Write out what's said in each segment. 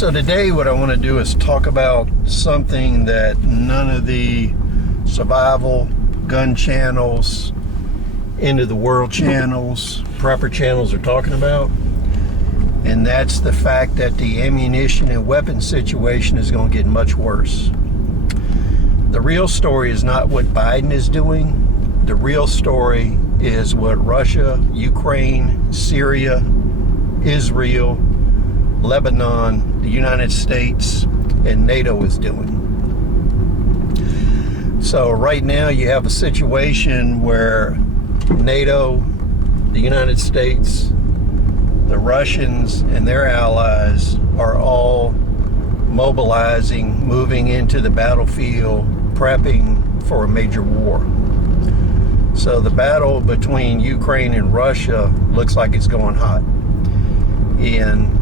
So today what I want to do is talk about something that none of the survival gun channels, end of the world channels, prepper channels are talking about. And that's the fact that the ammunition and weapons situation is going to get much worse. The real story is not what Biden is doing. The real story is what Russia, Ukraine, Syria, Israel, Lebanon, the United States, and NATO is doing. So right now you have a situation where NATO, the United States, the Russians, and their allies are all mobilizing, moving into the battlefield, prepping for a major war. So the battle between Ukraine and Russia looks like it's going hot. And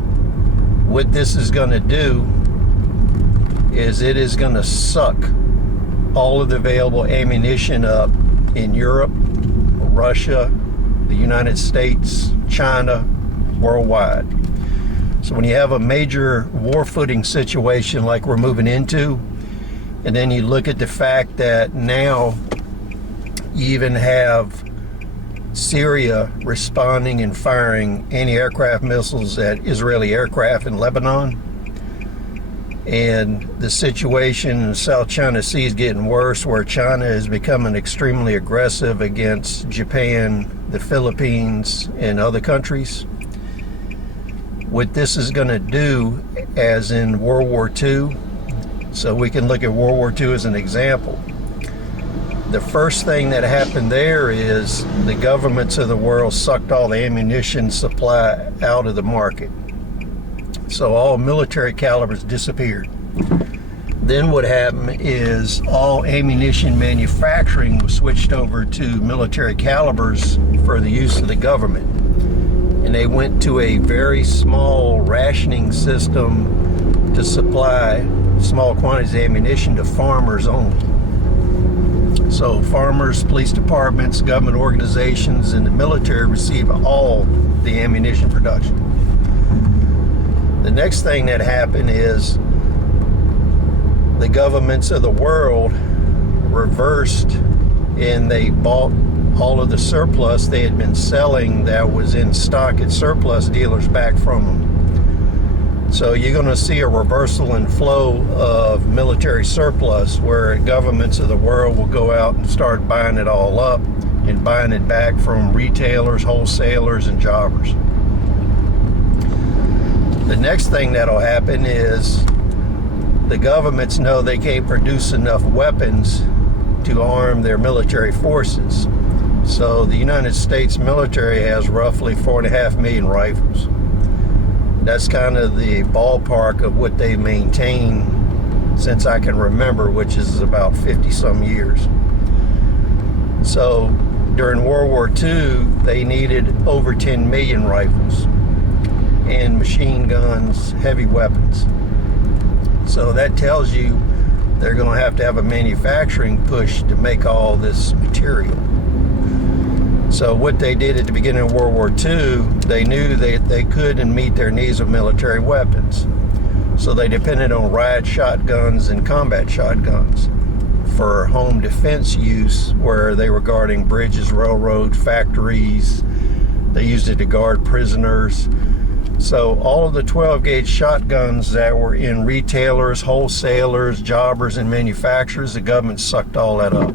what this is going to do is it is going to suck all of the available ammunition up in Europe, Russia, the United States, China, worldwide. So when you have a major war footing situation like we're moving into, and then you look at the fact that now you even have Syria responding and firing anti-aircraft missiles at Israeli aircraft in Lebanon. And the situation in the South China Sea is getting worse, where China is becoming extremely aggressive against Japan, the Philippines, and other countries. What this is going to do, as in World War II, so we can look at World War II as an example. The first thing that happened there is the governments of the world sucked all the ammunition supply out of the market. So all military calibers disappeared. Then what happened is all ammunition manufacturing was switched over to military calibers for the use of the government. And they went to a very small rationing system to supply small quantities of ammunition to farmers only. So farmers, police departments, government organizations, and the military receive all the ammunition production. The next thing that happened is the governments of the world reversed, and they bought all of the surplus they had been selling that was in stock at surplus dealers back from them. So you're going to see a reversal in flow of military surplus, where governments of the world will go out and start buying it all up and buying it back from retailers, wholesalers, and jobbers. The next thing that'll happen is the governments know they can't produce enough weapons to arm their military forces. So the United States military has roughly 4.5 million rifles. That's kind of the ballpark of what they maintain since I can remember, which is about 50 some years. So during World War II, they needed over 10 million rifles and machine guns, heavy weapons. So that tells you they're going to have a manufacturing push to make all this material. So what they did at the beginning of World War II, they knew that they couldn't meet their needs of military weapons. So they depended on riot shotguns and combat shotguns for home defense use, where they were guarding bridges, railroad, factories. They used it to guard prisoners. So all of the 12-gauge shotguns that were in retailers, wholesalers, jobbers, and manufacturers, the government sucked all that up.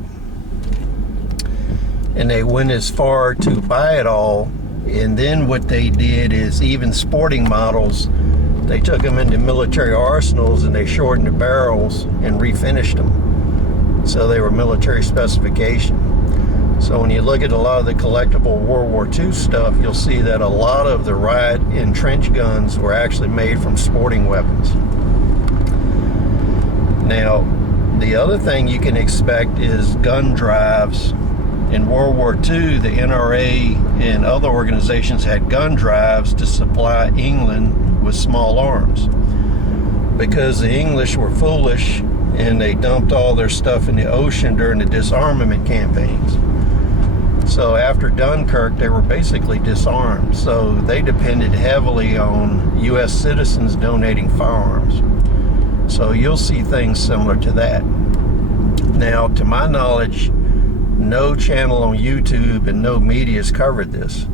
And they went as far to buy it all. And then what they did is even sporting models, they took them into military arsenals and they shortened the barrels and refinished them. So they were military specification. So when you look at a lot of the collectible World War II stuff, you'll see that a lot of the riot and trench guns were actually made from sporting weapons. Now, the other thing you can expect is gun drives. In World War II, the NRA and other organizations had gun drives to supply England with small arms, because the English were foolish and they dumped all their stuff in the ocean during the disarmament campaigns. So after Dunkirk, they were basically disarmed. So they depended heavily on U.S. citizens donating firearms. So you'll see things similar to that. Now, to my knowledge, no channel on YouTube and no media has covered this.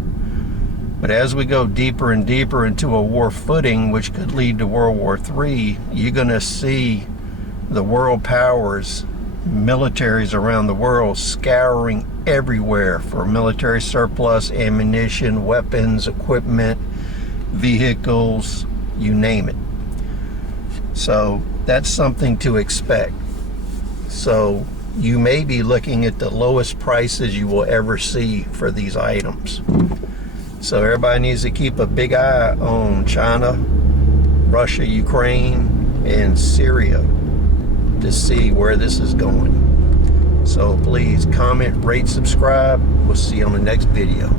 But as we go deeper and deeper into a war footing, which could lead to World War III, you're going to see the world powers, militaries around the world, scouring everywhere for military surplus, ammunition, weapons, equipment, vehicles, you name it. So that's something to expect. So you may be looking at the lowest prices you will ever see for these items. So everybody needs to keep a big eye on China, Russia, Ukraine, and Syria to see where this is going. So please comment, rate, subscribe. We'll see you on the next video.